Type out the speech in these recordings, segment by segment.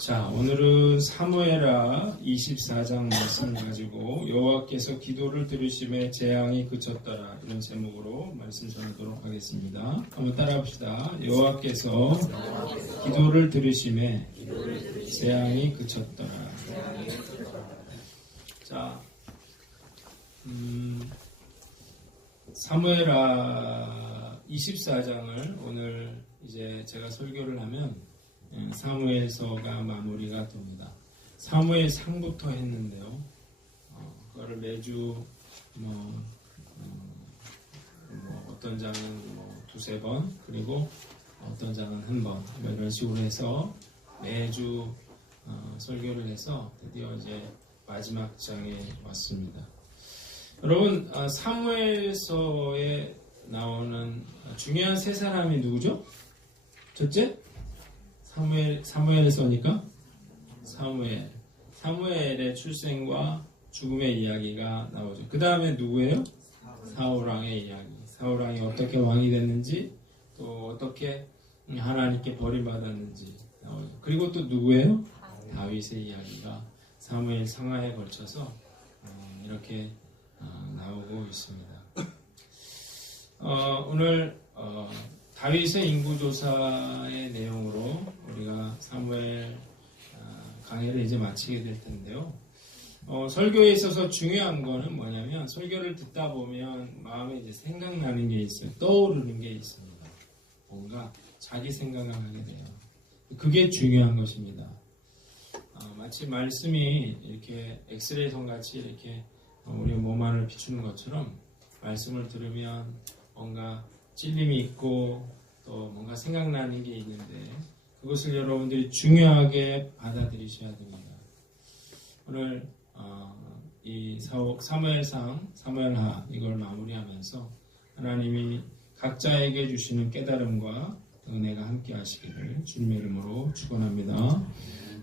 자, 오늘은 사무엘하 24장 말씀을 가지고 여호와께서 기도를 들으심에 재앙이 그쳤더라 이런 제목으로 말씀 전하도록 하겠습니다. 한번 따라합시다. 여호와께서 기도를 들으심에 재앙이 그쳤더라. 자, 사무엘하 24장을 오늘 이제 제가 설교를 하면 사무엘서가 마무리가 됩니다. 사무엘상부터 했는데요. 그거를 매주 어떤 장은 두세 번, 그리고 어떤 장은 한 번, 이런 식으로 해서 매주 설교를 해서 드디어 이제 마지막 장에 왔습니다. 여러분, 사무엘서에 나오는 중요한 세 사람이 누구죠? 첫째? 사무엘서니까 사무엘의 출생과 죽음의 이야기가 나오죠. 그 다음에 누구예요? 사울왕의 이야기. 사울왕이 어떻게 왕이 됐는지, 또 어떻게 하나님께 버림받았는지 나오죠. 그리고 또 누구예요? 다윗의 이야기가 사무엘 상하에 걸쳐서 이렇게 나오고 있습니다. 오늘 다윗의 인구조사의 내용으로 우리가 사무엘 강의를 이제 마치게 될 텐데요. 설교에 있어서 중요한 거는 뭐냐면, 설교를 듣다 보면 마음에 이제 생각나는 게 있어요. 떠오르는 게 있습니다. 뭔가 자기 생각을 하게 돼요. 그게 중요한 것입니다. 마치 말씀이 이렇게 엑스레이 선 같이 이렇게 우리 몸 안을 비추는 것처럼 말씀을 들으면 뭔가 찔림이 있고 또 뭔가 생각나는 게 있는데, 그것을 여러분들이 중요하게 받아들이셔야 됩니다. 오늘 이 사무엘상, 사무엘하 이걸 마무리하면서 하나님이 각자에게 주시는 깨달음과 은혜가 함께 하시기를 주님의 이름으로 축원합니다.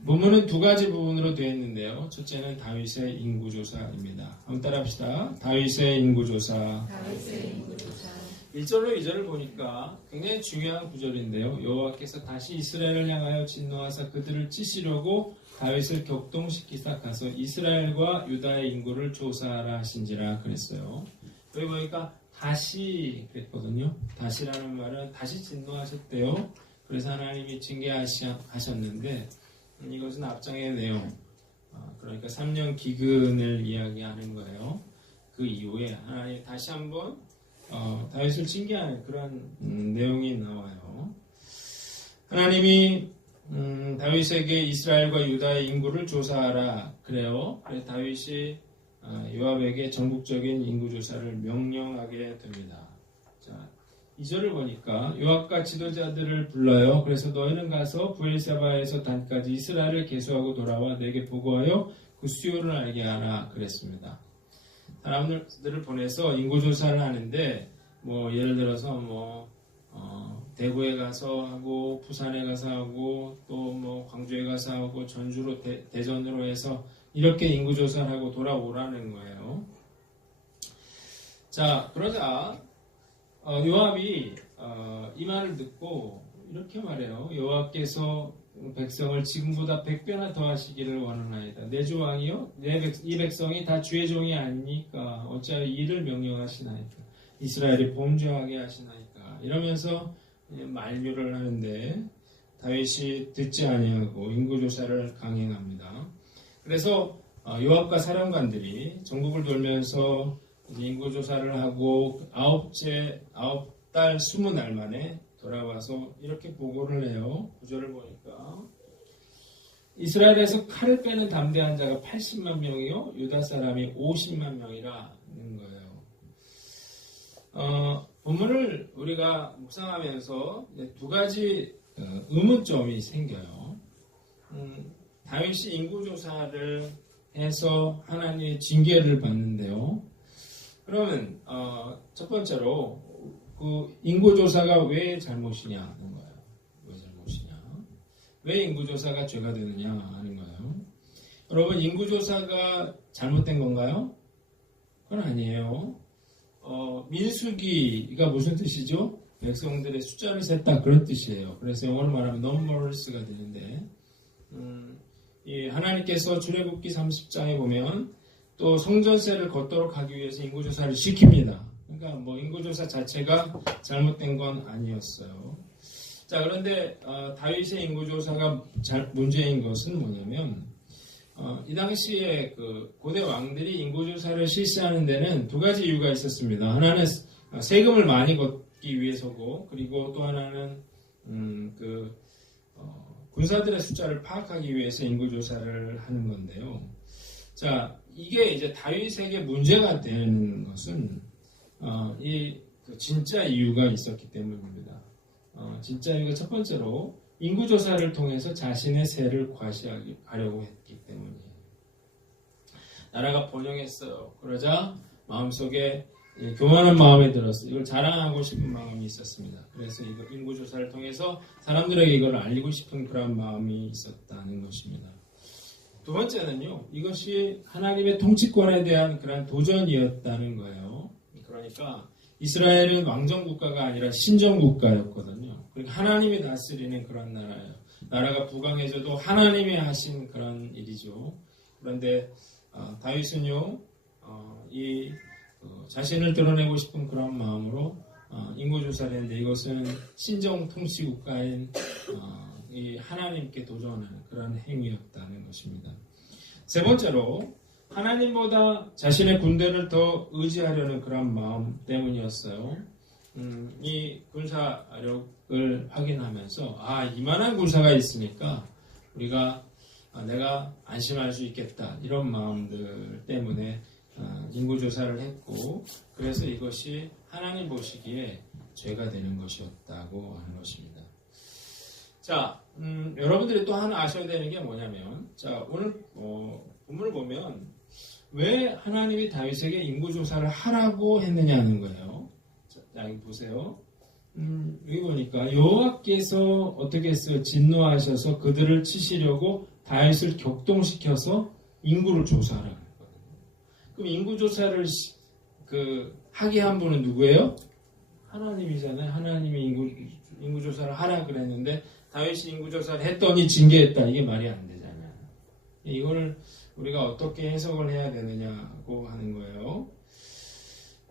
본문은 두 가지 부분으로 되어 있는데요. 첫째는 다윗의 인구조사입니다. 한번 따라합시다. 다윗의 인구조사. 1절로 2절을 보니까 굉장히 중요한 구절인데요. 여호와께서 다시 이스라엘을 향하여 진노하사 그들을 찌시려고 다윗을 격동시키사 가서 이스라엘과 유다의 인구를 조사하라 하신지라 그랬어요. 여기 보니까 다시 그랬거든요. 다시라는 말은 다시 진노하셨대요. 그래서 하나님이 징계하셨는데, 이것은 앞장의 내용, 그러니까 3년 기근을 이야기하는 거예요. 그 이후에 하나님이 다시 한번 다윗을 징계하는 그런 내용이 나와요. 하나님이 다윗에게 이스라엘과 유다의 인구를 조사하라 그래요. 그래서 다윗이 요압에게 전국적인 인구 조사를 명령하게 됩니다. 자, 2절을 보니까 요압과 지도자들을 불러요. 그래서 너희는 가서 브엘세바에서 단까지 이스라엘을 계수하고 돌아와 내게 보고하여 그 수요를 알게 하라 그랬습니다. 사람들을 보내서 인구조사를 하는데, 예를 들어서 대구에 가서 하고, 부산에 가서 하고, 또 광주에 가서 하고, 전주로 대전으로 해서 이렇게 인구조사를 하고 돌아오라는 거예요. 자, 그러자 요압이 이 말을 듣고 이렇게 말해요. 여호와께서 백성을 지금보다 100배나 더 하시기를 원하나이다. 내 주 왕이요? 이 백성이 다 주의 종이 아니니까 어찌하여 이를 명령하시나이까? 이스라엘이 범죄하게 하시나이까? 이러면서 만류를 하는데 다윗이 듣지 아니하고 인구조사를 강행합니다. 그래서 요압과 사령관들이 전국을 돌면서 인구조사를 하고 9달 20날 만에 돌아와서 이렇게 보고를 해요. 구절을 보니까 이스라엘에서 칼을 빼는 담대한 자가 80만 명이요 유다 사람이 50만 명이라는 거예요. 본문을 우리가 묵상하면서 두 가지 의문점이 생겨요. 다윗이 인구조사를 해서 하나님의 징계를 받는데요. 그러면 첫 번째로 그 인구조사가 왜 잘못이냐 하는 거예요. 왜 잘못이냐? 왜 인구조사가 죄가 되느냐 하는 거예요. 여러분, 인구조사가 잘못된 건가요? 그건 아니에요. 민수기가 무슨 뜻이죠? 백성들의 숫자를 셌다, 그런 뜻이에요. 그래서 영어로 말하면 numbers가 되는데, 이 하나님께서 출애굽기 30장에 보면 또 성전세를 걷도록 하기 위해서 인구조사를 시킵니다. 그러니까 뭐 인구조사 자체가 잘못된 건 아니었어요. 자, 그런데 다윗의 인구조사가 문제인 것은 뭐냐면 이 당시에 그 고대 왕들이 인구조사를 실시하는 데는 두 가지 이유가 있었습니다. 하나는 세금을 많이 걷기 위해서고, 그리고 또 하나는 군사들의 숫자를 파악하기 위해서 인구조사를 하는 건데요. 자, 이게 이제 다윗에게 문제가 되는 것은 진짜 이유가 있었기 때문입니다. 진짜 이유가 첫 번째로 인구조사를 통해서 자신의 세를 과시하려고 했기 때문이에요. 나라가 번영했어요. 그러자 마음속에 교만한 마음이 들었어요. 이걸 자랑하고 싶은 마음이 있었습니다. 그래서 이거 인구조사를 통해서 사람들에게 이걸 알리고 싶은 그런 마음이 있었다는 것입니다. 두 번째는요, 이것이 하나님의 통치권에 대한 그런 도전이었다는 거예요. 그러니까 이스라엘은 왕정국가가 아니라 신정국가였거든요. 그러니까 하나님이 다스리는 그런 나라예요. 나라가 부강해져도 하나님이 하신 그런 일이죠. 그런데 다윗은요, 자신을 드러내고 싶은 그런 마음으로 인구조사를 했는데, 이것은 신정 통치국가인 이 하나님께 도전하는 그런 행위였다는 것입니다. 세 번째로 하나님보다 자신의 군대를 더 의지하려는 그런 마음 때문이었어요. 이 군사력을 확인하면서 이만한 군사가 있으니까 내가 안심할 수 있겠다, 이런 마음들 때문에 인구조사를 했고, 그래서 이것이 하나님 보시기에 죄가 되는 것이었다고 하는 것입니다. 자, 여러분들이 또 하나 아셔야 되는 게 뭐냐면, 자, 오늘 본문을 보면 왜 하나님이 다윗에게 인구조사를 하라고 했느냐는 거예요. 자, 여기 보세요. 여기 보니까 여호와께서 어떻게 했어요? 진노하셔서 그들을 치시려고 다윗을 격동시켜서 인구를 조사하라고 했거든요. 그럼 인구조사를 하게 한 분은 누구예요? 하나님이잖아요. 하나님이 인구조사를 하라 그랬는데 다윗이 인구조사를 했더니 징계했다. 이게 말이 안 되잖아요. 이걸 우리가 어떻게 해석을 해야 되느냐고 하는 거예요.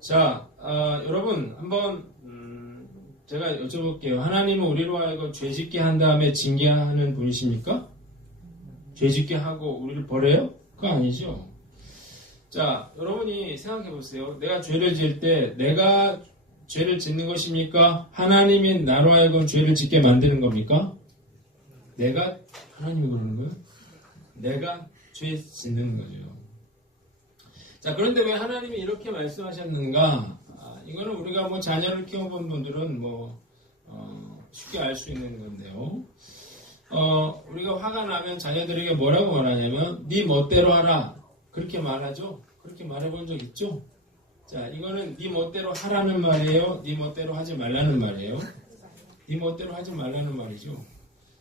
자, 여러분 한번 제가 여쭤볼게요. 하나님은 우리로 하여금 죄짓게 한 다음에 징계하는 분이십니까? 죄짓게 하고 우리를 버려요? 그거 아니죠. 자, 여러분이 생각해 보세요. 내가 죄를 지을 때 내가 죄를 짓는 것입니까? 하나님이 나로 하여금 죄를 짓게 만드는 겁니까? 내가 하나님이 그러는 거예요? 내가 죄 짓는 거죠. 자, 그런데 왜 하나님이 이렇게 말씀하셨는가? 이거는 우리가 뭐 자녀를 키워본 분들은 쉽게 알 수 있는 건데요. 우리가 화가 나면 자녀들에게 뭐라고 말하냐면 네 멋대로 하라, 그렇게 말하죠. 그렇게 말해본 적 있죠? 자, 이거는 네 멋대로 하라는 말이에요? 네 멋대로 하지 말라는 말이에요? 네 멋대로 하지 말라는 말이죠.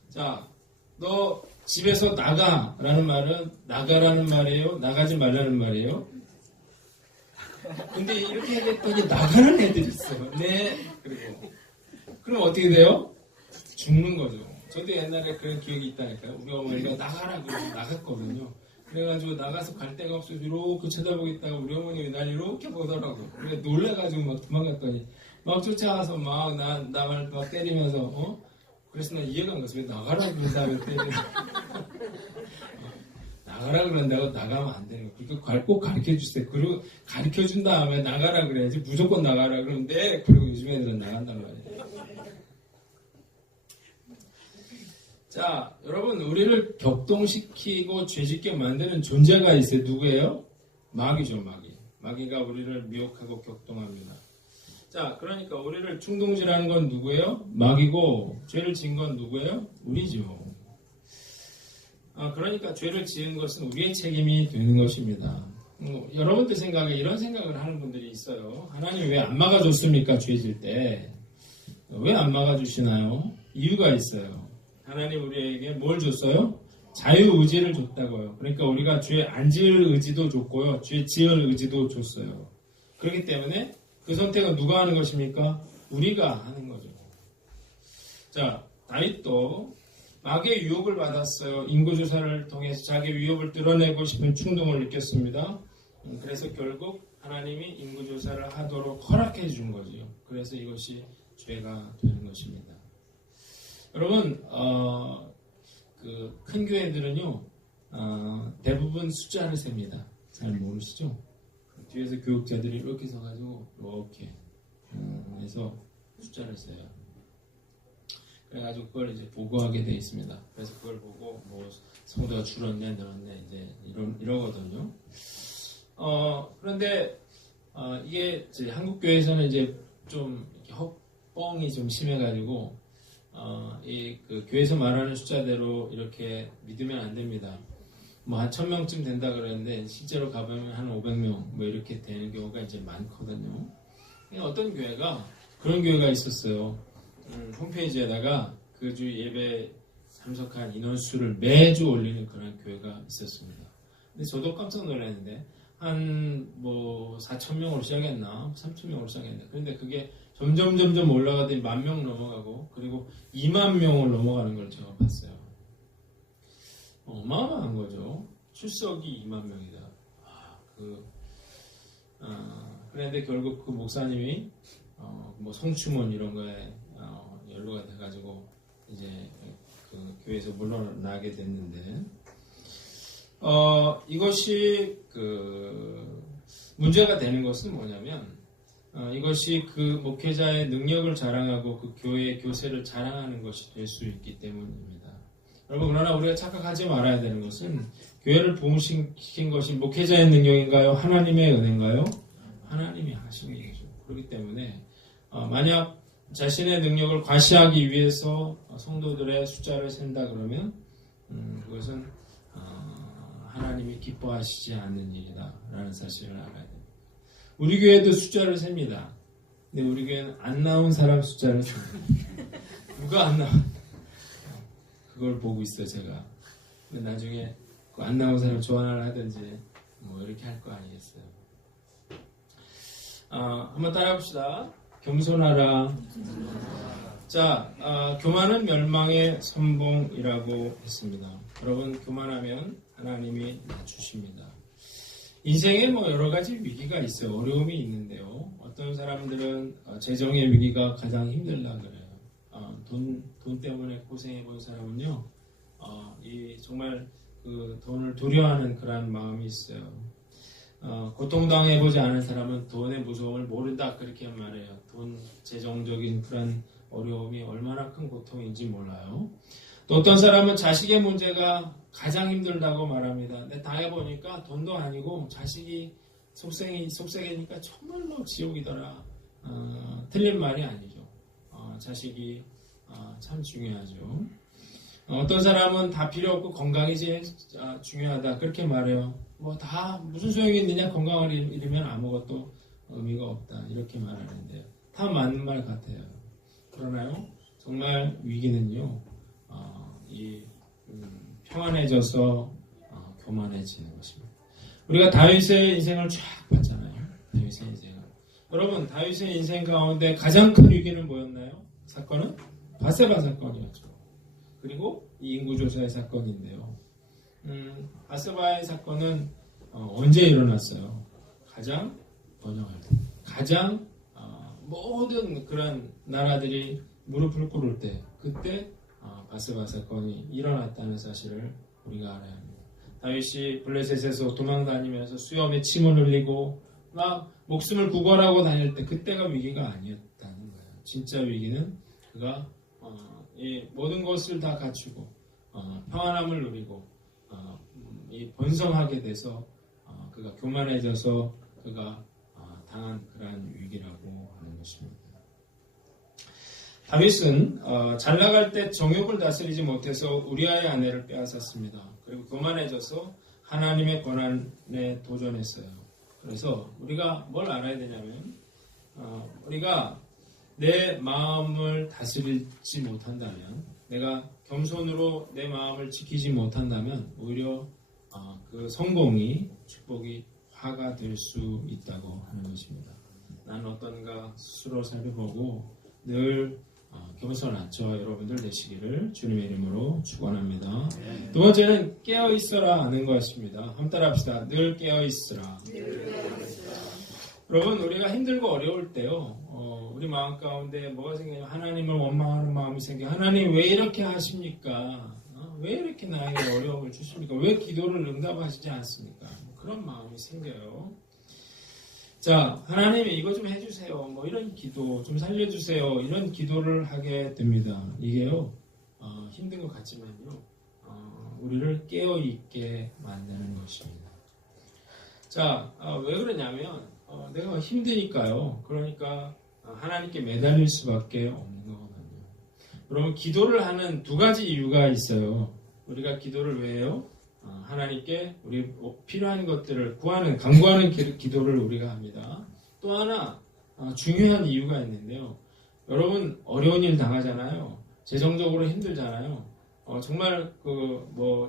자, 너 집에서 나가라는 말은 나가라는 말이에요? 나가지 말라는 말이에요? 근데 이렇게 얘기했더니 나가는 애들이 있어요. 네. 그리고 그럼 어떻게 돼요? 죽는 거죠. 저도 옛날에 그런 기억이 있다니까요. 우리 어머니가 나가라 그래서 나갔거든요. 그래가지고 나가서 갈 데가 없어서 이렇게 쳐다보겠다가 우리 어머님이 날 이렇게 보더라고요. 그래서 놀래가지고 막 도망갔더니 막 쫓아와서 막 나를 막 때리면서 그래서 나 이해가 안 갔어요. 왜 나가라 그런 다음에 때리는 나가라 그런다고 나가면 안 되는 거예요. 그러니까 꼭 가르쳐주세요. 그리고 가르쳐준 다음에 나가라 그래야지. 무조건 나가라 그러는데, 그리고 요즘 애들은 나간단 말이에요. 자, 여러분, 우리를 격동시키고 죄짓게 만드는 존재가 있어요. 누구예요? 마귀죠, 마귀. 마귀가 우리를 미혹하고 격동합니다. 자, 그러니까 우리를 충동질하는 건 누구예요? 마귀고, 죄를 지은 건 누구예요? 우리죠. 그러니까 죄를 지은 것은 우리의 책임이 되는 것입니다. 여러분들 생각에 이런 생각을 하는 분들이 있어요. 하나님 왜 안 막아줬습니까? 죄 질 때. 왜 안 막아주시나요? 이유가 있어요. 하나님 우리에게 뭘 줬어요? 자유의지를 줬다고요. 그러니까 우리가 죄 안 지을 의지도 줬고요. 죄 지을 의지도 줬어요. 그렇기 때문에 그 선택은 누가 하는 것입니까? 우리가 하는 거죠. 자, 다윗도 마귀의 유혹을 받았어요. 인구조사를 통해서 자기의 위협을 뚫어내고 싶은 충동을 느꼈습니다. 그래서 결국 하나님이 인구조사를 하도록 허락해 준 거죠. 그래서 이것이 죄가 되는 것입니다. 여러분, 그 큰 교회들은요, 대부분 숫자를 셉니다. 잘 모르시죠? 뒤에서 교육자들이 이렇게 서가지고 이렇게 해서 숫자를 써요. 그래가지고 그걸 이제 보고하게 돼 있습니다. 그래서 그걸 보고 뭐 성도가 줄었네 늘었네 이제 이러거든요. 그런데 이게 이제 한국 교회에서는 이제 좀 이렇게 헛뻥이 좀 심해가지고 이 그 교회에서 말하는 숫자대로 이렇게 믿으면 안 됩니다. 뭐 한 1000명쯤 된다 그러는데 실제로 가보면 한 500명 뭐 이렇게 되는 경우가 이제 많거든요. 어떤 교회가 그런 교회가 있었어요. 홈페이지에다가 그 주 예배 참석한 인원수를 매주 올리는 그런 교회가 있었습니다. 근데 저도 깜짝 놀랐는데 한 뭐 4,000명으로 시작했나 3,000명으로 시작했나. 그런데 그게 점점 올라가더니 10,000명 넘어가고 그리고 20,000명을 넘어가는 걸 제가 봤어요. 어마어마한 거죠. 출석이 20,000명이다. 그런데 결국 그 목사님이 뭐 성추문 이런 거에 연루가 돼가지고 이제 그 교회에서 물러나게 됐는데 이것이 그 문제가 되는 것은 뭐냐면 이것이 그 목회자의 능력을 자랑하고 그 교회의 교세를 자랑하는 것이 될 수 있기 때문입니다. 여러분, 그러나 우리가 착각하지 말아야 되는 것은 교회를 부흥시킨 것이 목회자의 능력인가요? 하나님의 은혜인가요? 하나님이 하신 일이죠. 그렇기 때문에 만약 자신의 능력을 과시하기 위해서 성도들의 숫자를 센다 그러면 그것은 하나님이 기뻐하시지 않는 일이다 라는 사실을 알아야 됩니다. 우리 교회도 숫자를 셉니다. 근데 우리 교회는 안 나온 사람 숫자를 셉니다. 누가 안 나왔나 그걸 보고 있어요 제가. 근데 나중에 그 안 나온 사람 조언을 하든지 뭐 이렇게 할 거 아니겠어요. 한번 따라합시다. 겸손하라. 자, 교만은 멸망의 선봉이라고 했습니다. 여러분, 교만하면 하나님이 낮추십니다. 인생에 뭐 여러 가지 위기가 있어요. 어려움이 있는데요. 어떤 사람들은 재정의 위기가 가장 힘들다 그래요. 돈 때문에 고생해 본 사람은요, 정말 그 돈을 두려워하는 그런 마음이 있어요. 고통당해보지 않은 사람은 돈의 무서움을 모른다 그렇게 말해요. 돈 재정적인 그런 어려움이 얼마나 큰 고통인지 몰라요. 또 어떤 사람은 자식의 문제가 가장 힘들다고 말합니다. 근데 당해보니까 돈도 아니고 자식이 속세니까 정말로 지옥이더라. 틀린 말이 아니죠. 자식이 참 중요하죠. 어떤 사람은 다 필요 없고 건강이 제일 중요하다 그렇게 말해요. 뭐 다 무슨 소용이 있느냐, 건강을 잃으면 아무것도 의미가 없다 이렇게 말하는데요. 다 맞는 말 같아요. 그러나요? 정말 위기는요, 평안해져서 교만해지는 것입니다. 우리가 다윗의 인생을 쫙 봤잖아요. 다윗의 인생을. 여러분, 다윗의 인생 가운데 가장 큰 위기는 뭐였나요? 사건은 바세바 사건이었죠. 그리고 이 인구조사의 사건인데요. 바세바의 사건은 언제 일어났어요? 가장 번영할 때, 가장 모든 그런 나라들이 무릎을 꿇을 때, 그때 바세바 사건이 일어났다는 사실을 우리가 알아야 합니다. 다윗이 블레셋에서 도망다니면서 수염에 침을 흘리고 막 목숨을 구걸하고 다닐 때, 그때가 위기가 아니었다는 거예요. 진짜 위기는 그가 이 모든 것을 다 갖추고 평안함을 누리고 번성하게 돼서 그가 교만해져서 그가 당한 그러한 위기라고 하는 것입니다. 다윗은 잘 나갈 때 정욕을 다스리지 못해서 우리아의 아내를 빼앗았습니다. 그리고 교만해져서 하나님의 권한에 도전했어요. 그래서 우리가 뭘 알아야 되냐면 우리가 내 마음을 다스리지 못한다면, 내가 겸손으로 내 마음을 지키지 못한다면 오히려 그 성공이, 축복이 화가 될 수 있다고 하는 것입니다. 나는 어떤가 스스로 살펴보고 늘 겸손한 저와 여러분들 되시기를 주님의 이름으로 축원합니다. 두 번째는 깨어 있어라 하는 것입니다. 한번 따라합시다. 늘 깨어 있으라. 여러분, 우리가 힘들고 어려울 때요, 우리 마음 가운데 뭐가 생겨요? 하나님을 원망하는 마음이 생겨요. 하나님 왜 이렇게 하십니까? 왜 이렇게 나에게 어려움을 주십니까? 왜 기도를 응답하시지 않습니까? 그런 마음이 생겨요. 자, 하나님이 이거 좀 해주세요. 뭐 이런 기도 좀 살려주세요. 이런 기도를 하게 됩니다. 이게요, 힘든 것 같지만요, 우리를 깨어있게 만드는 것입니다. 자, 왜 그러냐면, 내가 힘드니까요. 그러니까 하나님께 매달릴 수밖에 없는 거거든요. 그러면 기도를 하는 두 가지 이유가 있어요. 우리가 기도를 왜 해요? 하나님께 우리 필요한 것들을 구하는, 간구하는 기도를 우리가 합니다. 또 하나 중요한 이유가 있는데요. 여러분 어려운 일 당하잖아요. 재정적으로 힘들잖아요. 정말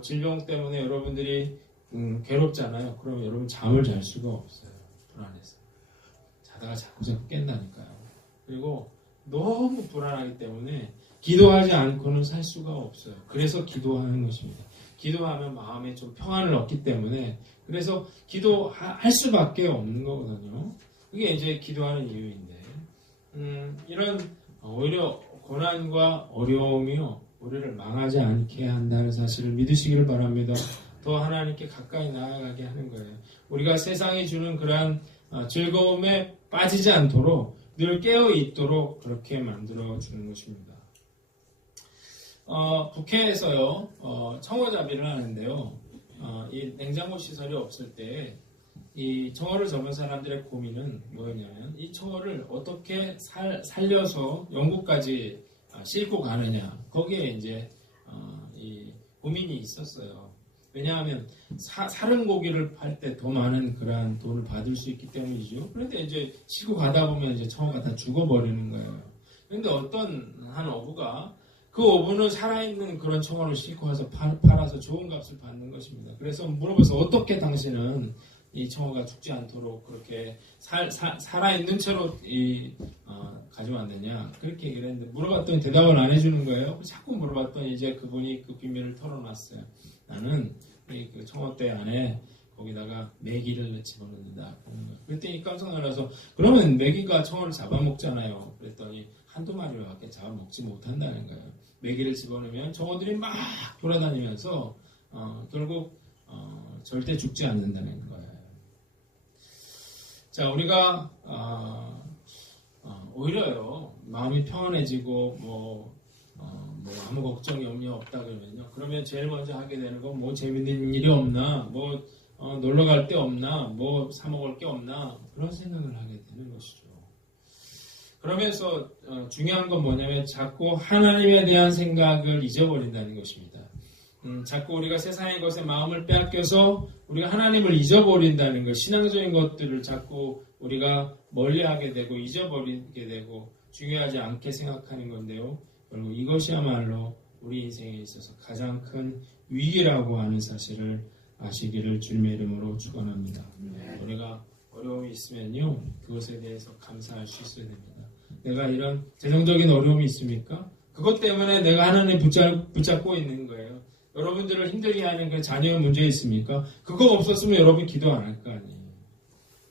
질병 때문에 여러분들이 괴롭잖아요. 그러면 여러분 잠을 잘 수가 없어요. 불안해서. 자다가 자꾸 깬다니까요. 그리고 너무 불안하기 때문에 기도하지 않고는 살 수가 없어요. 그래서 기도하는 것입니다. 기도하면 마음에 좀 평안을 얻기 때문에, 그래서 기도할 수밖에 없는 거거든요. 그게 이제 기도하는 이유인데, 이런 오히려 고난과 어려움이요, 우리를 망하지 않게 한다는 사실을 믿으시기를 바랍니다. 더 하나님께 가까이 나아가게 하는 거예요. 우리가 세상이 주는 그러한 즐거움에 빠지지 않도록 늘 깨어 있도록 그렇게 만들어 주는 것입니다. 북해에서요, 청어잡이를 하는데요, 이 냉장고 시설이 없을 때 이 청어를 접은 사람들의 고민은 뭐였냐면, 이 청어를 어떻게 살려서 영국까지 싣고 가느냐, 거기에 이제 이 고민이 있었어요. 왜냐하면 사른 고기를 팔 때 더 많은 그러한 돈을 받을 수 있기 때문이죠. 그런데 이제 싣고 가다 보면 이제 청어가 다 죽어버리는 거예요. 그런데 어떤 한 어부가 그 어부는 살아있는 그런 청어를 싣고 와서 팔아서 좋은 값을 받는 것입니다. 그래서 물어봐서 어떻게 당신은 이 청어가 죽지 않도록 그렇게 살아있는 채로 가져왔느냐, 그렇게 얘기를 했는데, 물어봤더니 대답을 안 해주는 거예요. 자꾸 물어봤더니 이제 그분이 그 비밀을 털어놨어요. 나는 그 청어대 안에 거기다가 메기를 집어넣는다. 그랬더니 깜짝 놀라서, 그러면 메기가 청어를 잡아먹잖아요. 그랬더니 한두 마리밖에 잡아먹지 못한다는 거예요. 메기를 집어넣으면 청어들이 막 돌아다니면서 결국 절대 죽지 않는다는 거예요. 자, 우리가 오히려요, 마음이 평안해지고 아무 걱정이 없다 그러면요, 그러면 제일 먼저 하게 되는 건 뭐 재밌는 일이 없나, 놀러 갈 데 없나, 사 먹을 게 없나, 그런 생각을 하게 되는 것이죠. 그러면서 중요한 건 뭐냐면 자꾸 하나님에 대한 생각을 잊어버린다는 것입니다. 자꾸 우리가 세상의 것에 마음을 빼앗겨서 우리가 하나님을 잊어버린다는 것, 신앙적인 것들을 자꾸 우리가 멀리하게 되고 잊어버리게 되고 중요하지 않게 생각하는 건데요. 결국 이것이야말로 우리 인생에 있어서 가장 큰 위기라고 하는 사실을 아시기를 주님의 이름으로 축원합니다. 우리가 어려움이 있으면요, 그것에 대해서 감사할 수 있어야 됩니다. 내가 이런 재정적인 어려움이 있습니까? 그것 때문에 내가 하나님 붙잡고 있는 거예요. 여러분들을 힘들게 하는 그 자녀의 문제 있습니까? 그거 없었으면 여러분 기도 안 할 거 아니에요.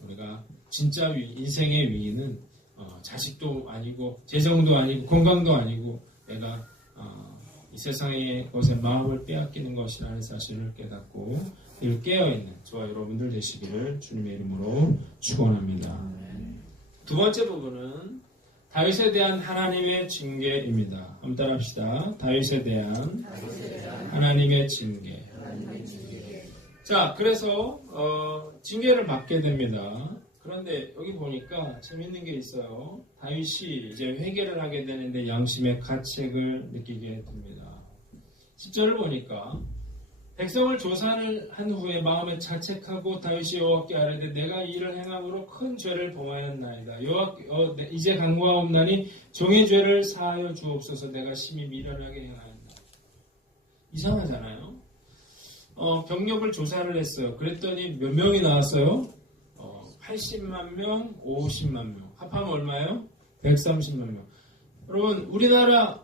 우리가 진짜 인생의 위기는 자식도 아니고 재정도 아니고 건강도 아니고 내가 이 세상의 것에 마음을 빼앗기는 것이라는 사실을 깨닫고 늘 깨어있는 저와 여러분들 되시기를 주님의 이름으로 축원합니다. 두 번째 부분은 다윗에 대한 하나님의 징계입니다. 한번 따라합시다. 다윗에 대한 하나님의 징계. 자, 그래서 징계를 받게 됩니다. 그런데 여기 보니까 재밌는 게 있어요. 다윗이 이제 회개를 하게 되는데 양심의 가책을 느끼게 됩니다. 10절을 보니까 백성을 조사를 한 후에 마음에 자책하고 다윗이 여호와께 아뢰되 내가 이를 행함으로 큰 죄를 범하였나이다. 이제 간구하옵나니 종의 죄를 사하여 주옵소서. 내가 심히 미련하게 행하였다. 이상하잖아요. 병력을 조사를 했어요. 그랬더니 몇 명이 나왔어요? 80만 명, 50만 명. 합하면 얼마예요? 130만 명. 여러분, 우리나라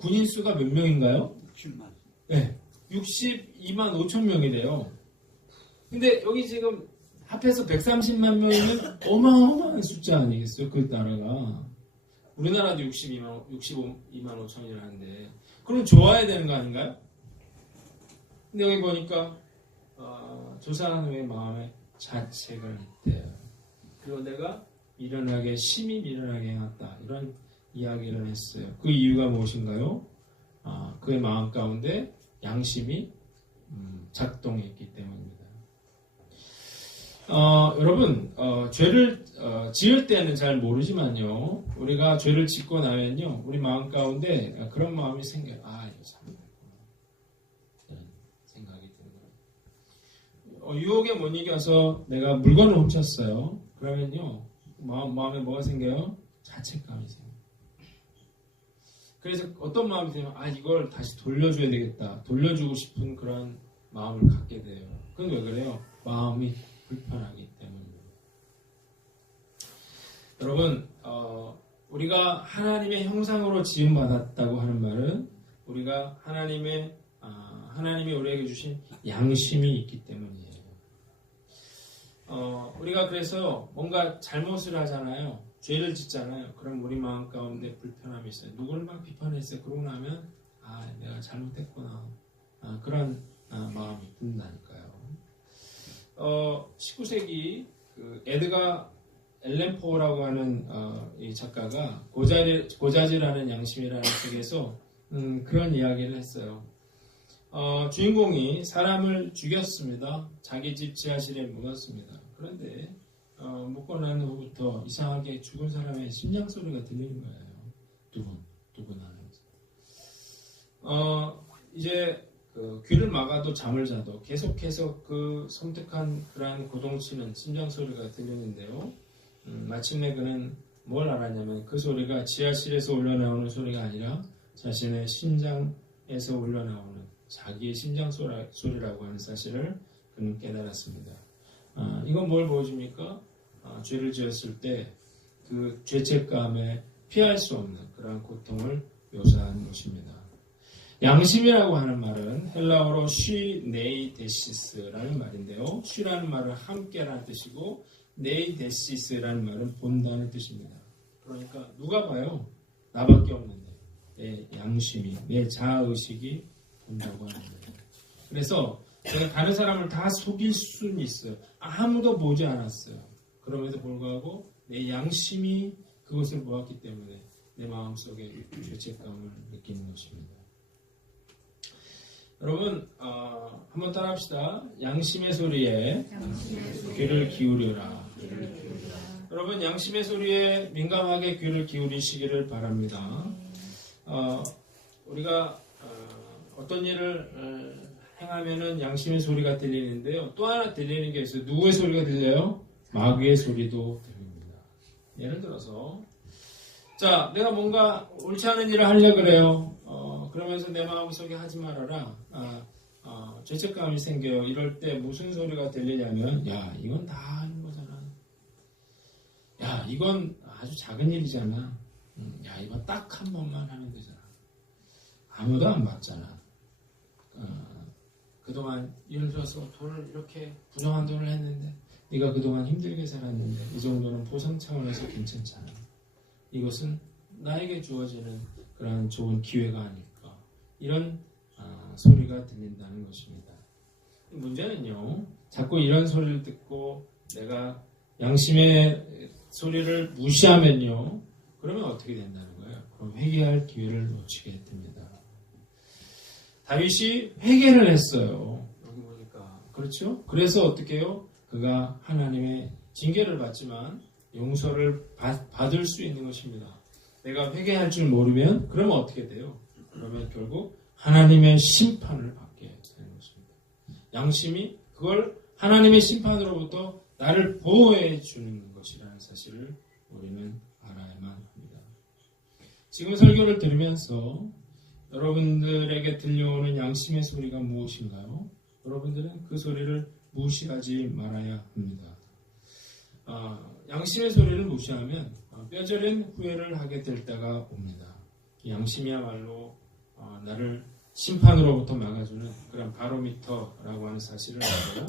군인 수가 몇 명인가요? 60만. 네, 62만 5천 명이래요. 근데 여기 지금 합해서 130만 명이면 어마어마한 숫자 아니겠어요? 그 나라가. 우리나라도 65만 5천이라는데. 그럼 좋아야 되는 거 아닌가요? 근데 여기 보니까 조사한 후에 마음에 자책을 했대요. 그리고 내가 심히 미련하게 해놨다. 이런 이야기를 했어요. 그 이유가 무엇인가요? 그의 마음 가운데 양심이 작동했기 때문입니다. 여러분, 죄를 지을 때는 잘 모르지만요, 우리가 죄를 짓고 나면요, 우리 마음 가운데 그런 마음이 생겨요. 이거 잘못했구나. 이런 생각이 드는 거예요. 유혹에 못 이겨서 내가 물건을 훔쳤어요. 그러면요, 마음에 뭐가 생겨요? 자책감이 생겨요. 그래서 어떤 마음이 들면, 이걸 다시 돌려줘야 되겠다. 돌려주고 싶은 그런 마음을 갖게 돼요. 그건 왜 그래요? 마음이 불편하기 때문입니다. 여러분, 우리가 하나님의 형상으로 지음받았다고 하는 말은 우리가 하나님이 우리에게 주신 양심이 있기 때문이에요. 우리가 그래서 뭔가 잘못을 하잖아요. 죄를 짓잖아요. 그럼 우리 마음 가운데 불편함이 있어요. 누구를 막 비판했어요. 그러고 나면 내가 잘못했구나. 그런 마음이 든다니까요. 19세기 에드가 앨런 포라고 하는 이 작가가 고자질하는 양심이라는 책에서 그런 이야기를 했어요. 주인공이 사람을 죽였습니다. 자기 집 지하실에 묻었습니다. 그런데 묻고 난 후부터 이상하게 죽은 사람의 심장 소리가 들리는 거예요. 두근두근 하면서. 이제 귀를 막아도 잠을 자도 계속해서 그 섬뜩한 그러한 고동치는 심장 소리가 들리는데요. 마침내 그는 뭘 알았냐면 그 소리가 지하실에서 울려나오는 소리가 아니라 자신의 심장에서 울려나오는 자기의 심장 소리라고 하는 사실을 그는 깨달았습니다. 이건 뭘 보여줍니까? 죄를 지었을 때 그 죄책감에 피할 수 없는 그러한 고통을 묘사한 것입니다. 양심이라고 하는 말은 헬라어로 쉬네이데시스라는 말인데요. 쉬라는 말은 함께라는 뜻이고 네이데시스라는 말은 본다는 뜻입니다. 그러니까 누가 봐요? 나밖에 없는데 내 양심이, 내 자아의식이 본다고 하는 거예요. 그래서 제가 다른 사람을 다 속일 수는 있어요. 아무도 보지 않았어요. 그럼에도 불구하고 내 양심이 그것을 보았기 때문에 내 마음속에 죄책감을 느끼는 것입니다. 여러분, 한번 따라합시다. 양심의 소리에 귀를 기울여라. 여러분, 양심의 소리에 민감하게 귀를 기울이시기를 바랍니다. 우리가 어떤 일을 행하면은 양심의 소리가 들리는데요. 또 하나 들리는 게 있어요. 누구의 소리가 들려요? 마귀의 소리도 들립니다. 예를 들어서, 자, 내가 뭔가 옳지 않은 일을 하려고 그래요. 그러면서 내 마음속에 하지 말아라. 죄책감이 생겨요. 이럴 때 무슨 소리가 들리냐면, 야, 이건 다 하는 거잖아. 야, 이건 아주 작은 일이잖아. 야, 이거 딱 한 번만 하면 되잖아. 아무도 안 받잖아. 그동안 예를 들어서 돈을 이렇게 부정한 돈을 했는데 네가 그동안 힘들게 살았는데 이 정도는 보상 차원에서 괜찮잖아. 이것은 나에게 주어지는 그런 좋은 기회가 아닐까. 이런 소리가 들린다는 것입니다. 문제는요, 자꾸 이런 소리를 듣고 내가 양심의 소리를 무시하면요, 그러면 어떻게 된다는 거예요? 그럼 회개할 기회를 놓치게 됩니다. 다윗이 회개를 했어요. 여기 보니까. 그렇죠? 그래서 어떻게 해요? 그가 하나님의 징계를 받지만 용서를 받을 수 있는 것입니다. 내가 회개할 줄 모르면 그러면 어떻게 돼요? 그러면 결국 하나님의 심판을 받게 되는 것입니다. 양심이 그걸 하나님의 심판으로부터 나를 보호해 주는 것이라는 사실을 우리는 알아야만 합니다. 지금 설교를 들으면서 여러분들에게 들려오는 양심의 소리가 무엇인가요? 여러분들은 그 소리를 무시하지 말아야 합니다. 양심의 소리를 무시하면 뼈저린 후회를 하게 될 때가 옵니다. 양심이야말로 나를 심판으로부터 막아주는 그런 바로미터라고 하는 사실을 알고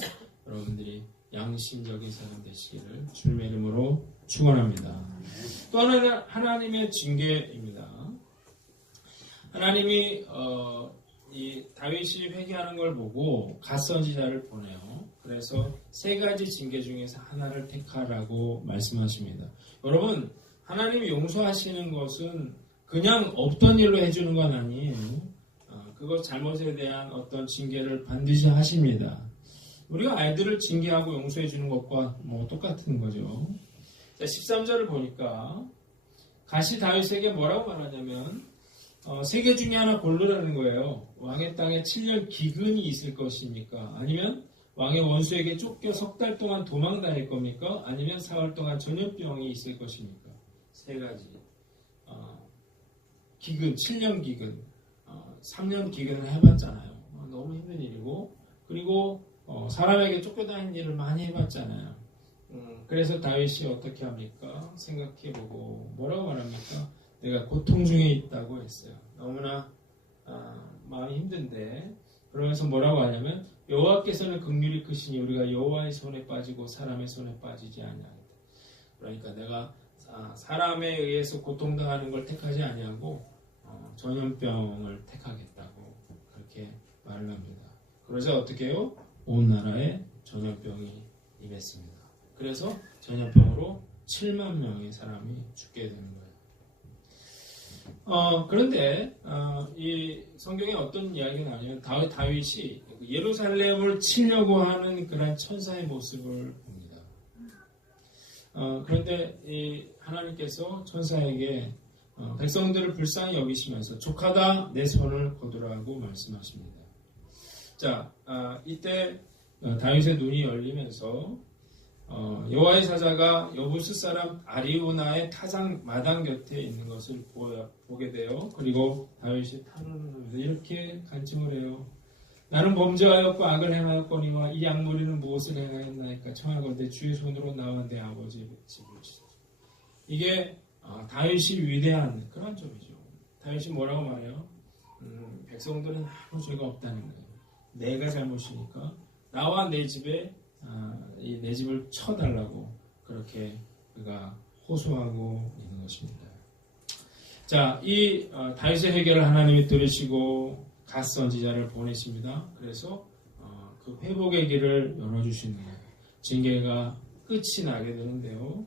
여러분들이 양심적인 사람 되시기를 주님의 이름으로 축원합니다. 또 하나는 하나님의 징계입니다. 하나님이 이 다윗이 회개하는 걸 보고 갓 선지자를 보내요. 그래서 세 가지 징계 중에서 하나를 택하라고 말씀하십니다. 여러분, 하나님이 용서하시는 것은 그냥 없던 일로 해주는 건 아니에요. 그것 잘못에 대한 어떤 징계를 반드시 하십니다. 우리가 아이들을 징계하고 용서해 주는 것과 똑같은 거죠. 자, 13절을 보니까 갓이 다윗에게 뭐라고 말하냐면 세 개 중에 하나 고르라는 거예요. 왕의 땅에 7년 기근이 있을 것입니까? 아니면 왕의 원수에게 쫓겨 석 달 동안 도망 다닐 겁니까? 아니면 사흘 동안 전염병이 있을 것입니까? 세 가지. 기근, 7년 기근, 3년 기근을 해봤잖아요. 너무 힘든 일이고, 그리고 사람에게 쫓겨다니는 일을 많이 해봤잖아요. 그래서 다윗이 어떻게 합니까? 생각해보고 뭐라고 말합니까? 내가 고통 중에 있다고 했어요. 너무나 마음이 힘든데, 그러면서 뭐라고 하냐면 여호와께서는 긍휼이 크시니 우리가 여호와의 손에 빠지고 사람의 손에 빠지지 아니하겠다. 그러니까 내가 사람에 의해서 고통당하는 걸 택하지 아니하고 전염병을 택하겠다고 그렇게 말을 합니다. 그러자 어떻게 해요? 온 나라에 전염병이 임했습니다. 그래서 전염병으로 7만 명의 사람이 죽게 되는 거예요. 그런데 이 성경에 어떤 이야기가 나냐면 다윗이 예루살렘을 치려고 하는 그런 천사의 모습을 봅니다. 그런데 이 하나님께서 천사에게 백성들을 불쌍히 여기시면서 족하다 내 손을 거두라고 말씀하십니다. 자, 이때 다윗의 눈이 열리면서 여호와의 사자가 여부스 사람 아리우나의 타작 마당 곁에 있는 것을 보게 돼요. 그리고 다윗이 탄원하면서 이렇게 간증을 해요. 나는 범죄하였고 악을 행하였거니와 이 악무리는 무엇을 행하였나이까 청하건대 주의 손으로 나와 내 아버지의 집을 치소서. 이게 다윗이 위대한 그런 점이죠. 다윗이 뭐라고 말해요? 백성들은 아무 죄가 없다는 거예요. 내가 잘못이니까 나와 내 집에 내 집을 쳐달라고 그렇게 그가 호소하고 있는 것입니다. 자, 이 다윗의 회개를 하나님이 들으시고 갓 선지자를 보내십니다. 그래서 그 회복의 길을 열어주시는 거예요. 징계가 끝이 나게 되는데요.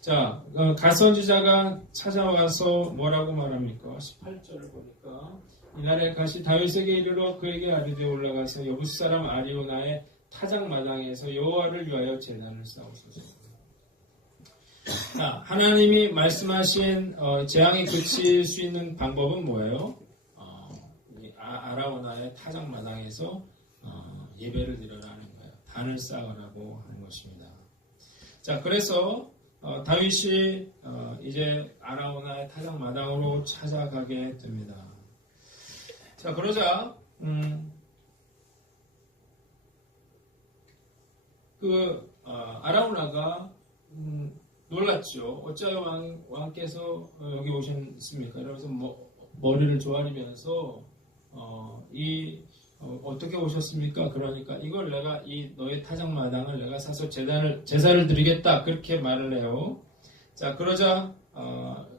자, 갓 선지자가 찾아와서 뭐라고 말합니까? 18절을 보니까 이날에 갓이 다윗에게 이르러 그에게 아르되 올라가서 여부스 사람 아리오나의 타작 마당에서 여호와를 위하여 제단을 쌓으소서. 자, 하나님이 말씀하신 재앙이 그칠 수 있는 방법은 뭐예요? 아라오나의 타작 마당에서 예배를 드려라는 거예요. 단을 쌓으라고 하는 것입니다. 자, 그래서 다윗이 이제 아라오나의 타작 마당으로 찾아가게 됩니다. 자, 그러자 아라우나가 놀랐죠. 어찌하여 왕께서 여기 오셨습니까? 이러면서 머리를 조아리면서 어떻게 오셨습니까? 그러니까 이걸 내가 너의 타작마당을 내가 사서 제사를 드리겠다 그렇게 말을 해요. 자, 그러자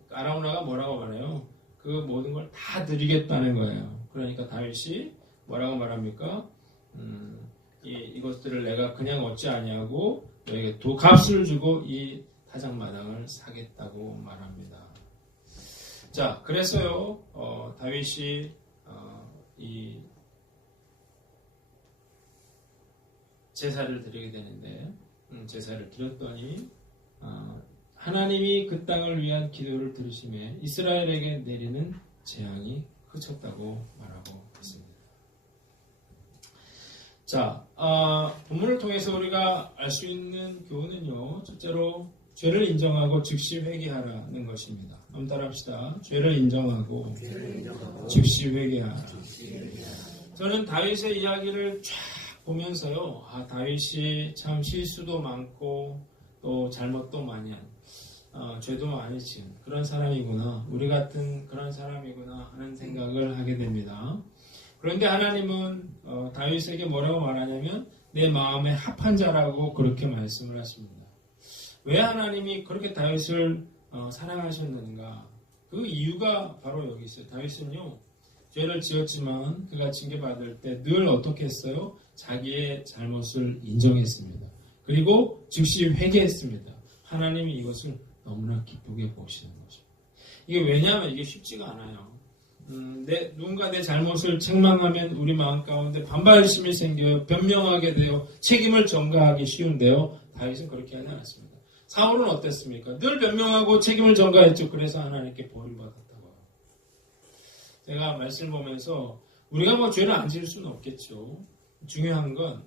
아라우나가 뭐라고 말해요? 그 모든 걸 다 드리겠다는 거예요. 그러니까 다윗이 뭐라고 말합니까? 이것들을 내가 그냥 얻지 아니하고 너에게 값을 주고 이 타작마당을 사겠다고 말합니다. 자, 그래서요 다윗이 이 제사를 드리게 되는데 제사를 드렸더니 하나님이 그 땅을 위한 기도를 들으심에 이스라엘에게 내리는 재앙이 그쳤다고 말하고 있습니다. 자, 본문을 통해서 우리가 알 수 있는 교훈은요, 첫째로 죄를 인정하고 즉시 회개하라는 것입니다. 한번 따라합시다. 죄를 인정하고 즉시 회개하라. 저는 다윗의 이야기를 쫙 보면서요, 다윗이 참 실수도 많고 또 잘못도 많이 한, 죄도 많이 지은 그런 사람이구나, 우리 같은 그런 사람이구나 하는 생각을 하게 됩니다. 그런데 하나님은 다윗에게 뭐라고 말하냐면 내 마음에 합한 자라고 그렇게 말씀을 하십니다. 왜 하나님이 그렇게 다윗을 사랑하셨는가? 그 이유가 바로 여기 있어요. 다윗은요, 죄를 지었지만 그가 징계받을 때 늘 어떻게 했어요? 자기의 잘못을 인정했습니다. 그리고 즉시 회개했습니다. 하나님이 이것을 너무나 기쁘게 보시는 것입니다. 이게 왜냐하면 이게 쉽지가 않아요. 누군가 내 잘못을 책망하면 우리 마음 가운데 반발심이 생겨요. 변명하게 돼요. 책임을 전가하기 쉬운데요. 다윗은 그렇게 하지 않았습니다. 사울은 어땠습니까? 늘 변명하고 책임을 전가했죠. 그래서 하나님께 벌을 받았다고요. 제가 말씀을 보면서 우리가 뭐 죄를 안 지을 수는 없겠죠. 중요한 건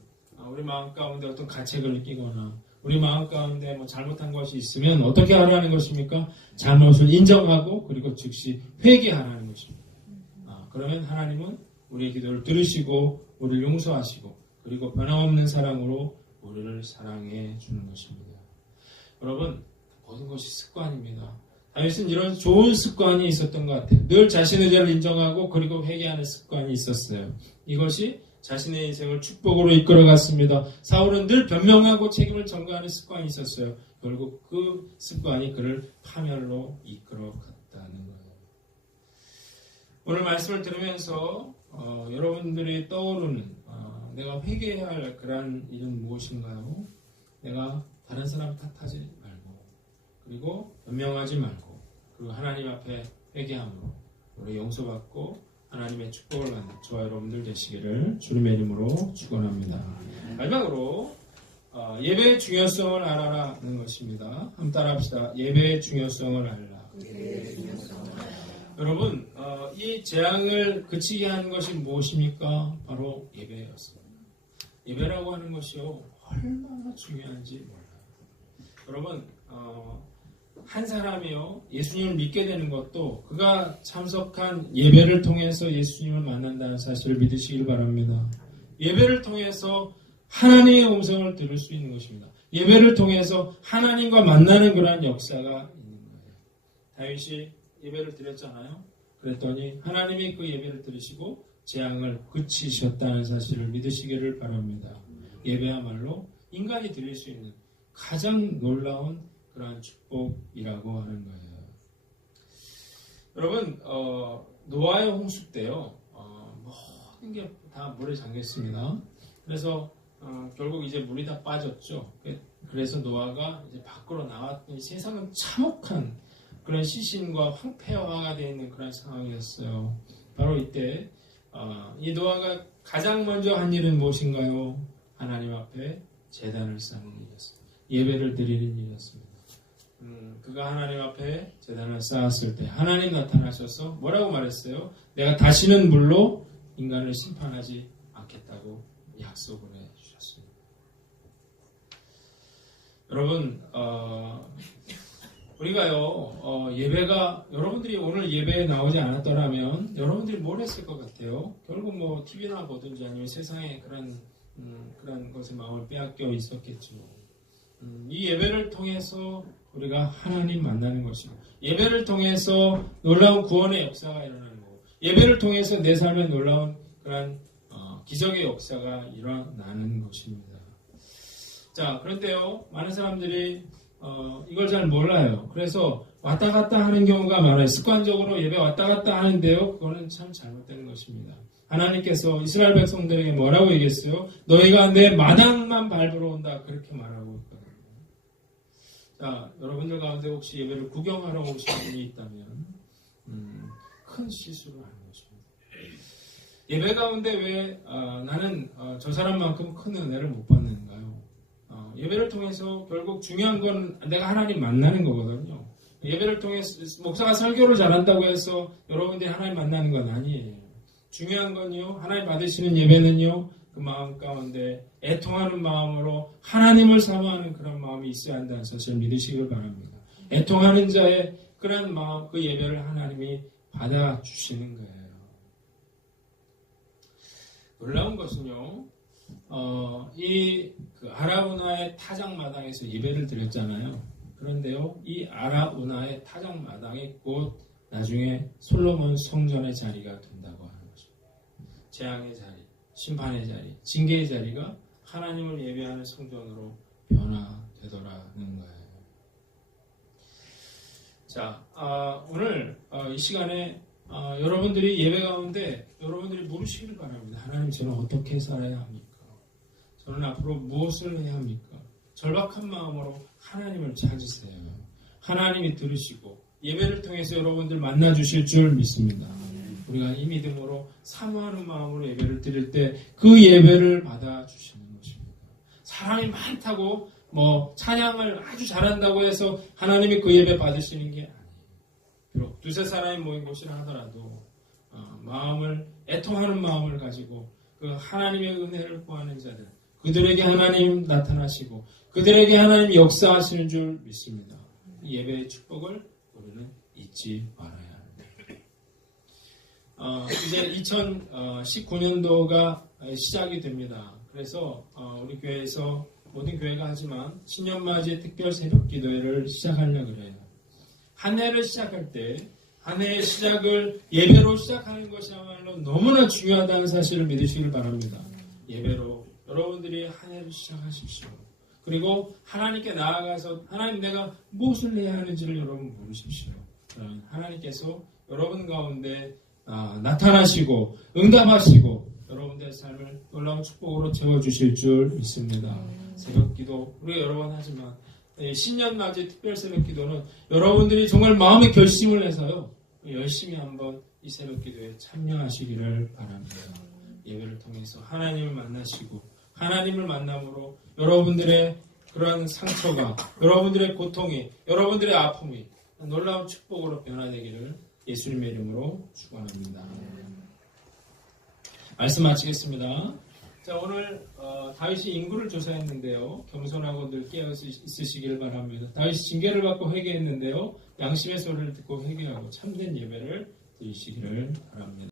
우리 마음 가운데 어떤 가책을 느끼거나 우리 마음 가운데 뭐 잘못한 것이 있으면 어떻게 하라는 것입니까? 잘못을 인정하고 그리고 즉시 회개하라는 것입니다. 그러면 하나님은 우리의 기도를 들으시고 우리를 용서하시고 그리고 변함없는 사랑으로 우리를 사랑해 주는 것입니다. 여러분, 모든 것이 습관입니다. 다윗은 이런 좋은 습관이 있었던 것 같아요. 늘 자신의 죄를 인정하고 그리고 회개하는 습관이 있었어요. 이것이 자신의 인생을 축복으로 이끌어갔습니다. 사울은 늘 변명하고 책임을 전가하는 습관이 있었어요. 결국 그 습관이 그를 파멸로 이끌어갔다는 거예요. 오늘 말씀을 들으면서 여러분들이 떠오르는 내가 회개해야 할 그런 일은 무엇인가요? 내가 다른 사람 탓하지 말고 그리고 변명하지 말고 그리고 하나님 앞에 회개함으로 우리 용서받고 하나님의 축복을 받는 저와 여러분들 되시기를 주님의 이름으로 축원합니다. 마지막으로 예배의 중요성을 알아라는 것입니다. 한번 따라합시다. 예배의 중요성을 알라. 여러분, 이 재앙을 그치게 한 것이 무엇입니까? 바로 예배였습니다. 예배라고 하는 것이요, 얼마나 중요한지 몰라요. 여러분, 한 사람이요, 예수님을 믿게 되는 것도 그가 참석한 예배를 통해서 예수님을 만난다는 사실을 믿으시길 바랍니다. 예배를 통해서 하나님의 음성을 들을 수 있는 것입니다. 예배를 통해서 하나님과 만나는 그러한 역사가 있는 거예요. 다윗이 예배를 드렸잖아요. 그랬더니 하나님이 그 예배를 들으시고 재앙을 그치셨다는 사실을 믿으시기를 바랍니다. 예배야말로 인간이 드릴 수 있는 가장 놀라운 그러한 축복이라고 하는 거예요. 여러분, 노아의 홍수 때요, 모든 게 다 물에 잠겼습니다. 그래서 결국 이제 물이 다 빠졌죠. 그래서 노아가 이제 밖으로 나왔더니 세상은 참혹한 그런 시신과 황폐화가 되어 있는 그런 상황이었어요. 바로 이때 이 노아가 가장 먼저 한 일은 무엇인가요? 하나님 앞에 제단을 쌓는 일이었습니다. 예배를 드리는 일이었습니다. 그가 하나님 앞에 제단을 쌓았을 때 하나님 나타나셔서 뭐라고 말했어요? 내가 다시는 물로 인간을 심판하지 않겠다고 약속을 해주셨습니다. 여러분, 우리가요, 예배가, 여러분들이 오늘 예배에 나오지 않았더라면 여러분들이 뭘 했을 것 같아요? 결국 뭐 TV나 보든지 아니면 세상에 그런 것에 마음을 빼앗겨 있었겠죠. 이 예배를 통해서 우리가 하나님 만나는 것입니다. 예배를 통해서 놀라운 구원의 역사가 일어나는 거고, 예배를 통해서 내 삶에 놀라운 그런 기적의 역사가 일어나는 것입니다. 자, 그런데요, 많은 사람들이 이걸 잘 몰라요. 그래서 왔다 갔다 하는 경우가 많아요. 습관적으로 예배 왔다 갔다 하는데요, 그거는 참 잘못된 것입니다. 하나님께서 이스라엘 백성들에게 뭐라고 얘기했어요? 너희가 내 마당만 밟으러 온다, 그렇게 말하고 있거든요. 자, 여러분들 가운데 혹시 예배를 구경하러 오신 분이 있다면 큰 실수를 하는 것입니다. 예배 가운데 왜 나는 저 사람만큼 큰 은혜를 못 받는가요? 예배를 통해서 결국 중요한 건 내가 하나님 만나는 거거든요. 예배를 통해서 목사가 설교를 잘한다고 해서 여러분들이 하나님 만나는 건 아니에요. 중요한 건요, 하나님 받으시는 예배는요, 그 마음 가운데 애통하는 마음으로 하나님을 사모하는 그런 마음이 있어야 한다는 사실을 믿으시길 바랍니다. 애통하는 자의 그런 마음, 그 예배를 하나님이 받아주시는 거예요. 놀라운 것은요, 그 아라우나의 타작마당에서 예배를 드렸잖아요. 그런데요, 이 아라우나의 타작마당이 곧 나중에 솔로몬 성전의 자리가 된다고 하는 거죠. 재앙의 자리, 심판의 자리, 징계의 자리가 하나님을 예배하는 성전으로 변화되더라는 거예요. 자, 오늘 이 시간에 여러분들이 예배 가운데 여러분들이 물으시길 바랍니다. 하나님, 저는 어떻게 살아야 합니까? 저는 앞으로 무엇을 해야 합니까? 절박한 마음으로 하나님을 찾으세요. 하나님이 들으시고 예배를 통해서 여러분들 만나주실 줄 믿습니다. 우리가 이 믿음으로 사모하는 마음으로 예배를 드릴 때 그 예배를 받아주시는 것입니다. 사람이 많다고 찬양을 아주 잘한다고 해서 하나님이 그 예배 받으시는 게 아니에요. 비록 두세 사람이 모인 곳이라 하더라도 애통하는 마음을 가지고 그 하나님의 은혜를 구하는 자들, 그들에게 하나님 나타나시고 그들에게 하나님 역사하시는 줄 믿습니다. 이 예배의 축복을 우리는 잊지 말아야 합니다. 이제 2019년도가 시작이 됩니다. 그래서 우리 교회에서 모든 교회가 하지만 신년맞이 특별 새벽 기도회를 시작하려고 그래요. 한 해를 시작할 때 한 해의 시작을 예배로 시작하는 것이야말로 너무나 중요하다는 사실을 믿으시길 바랍니다. 예배로 여러분들이 한 해를 시작하십시오. 그리고 하나님께 나아가서 하나님, 내가 무엇을 해야 하는지를 여러분 물으십시오. 그러면 하나님께서 여러분 가운데 나타나시고 응답하시고 여러분들의 삶을 놀라운 축복으로 채워주실 줄 믿습니다. 새벽기도 우리가 여러 번 하지만 신년맞이 특별 새벽기도는 여러분들이 정말 마음의 결심을 해서요, 열심히 한번 이 새벽기도에 참여하시기를 바랍니다. 예배를 통해서 하나님을 만나시고 하나님을 만남으로 여러분들의 그러한 상처가, 여러분들의 고통이, 여러분들의 아픔이 놀라운 축복으로 변화되기를 예수님의 이름으로 축원합니다. 말씀 마치겠습니다. 자, 오늘 다윗이 인구를 조사했는데요. 겸손하고 늘 깨어 있으시기를 바랍니다. 다윗이 징계를 받고 회개했는데요. 양심의 소리를 듣고 회개하고 참된 예배를 드리시기를 바랍니다.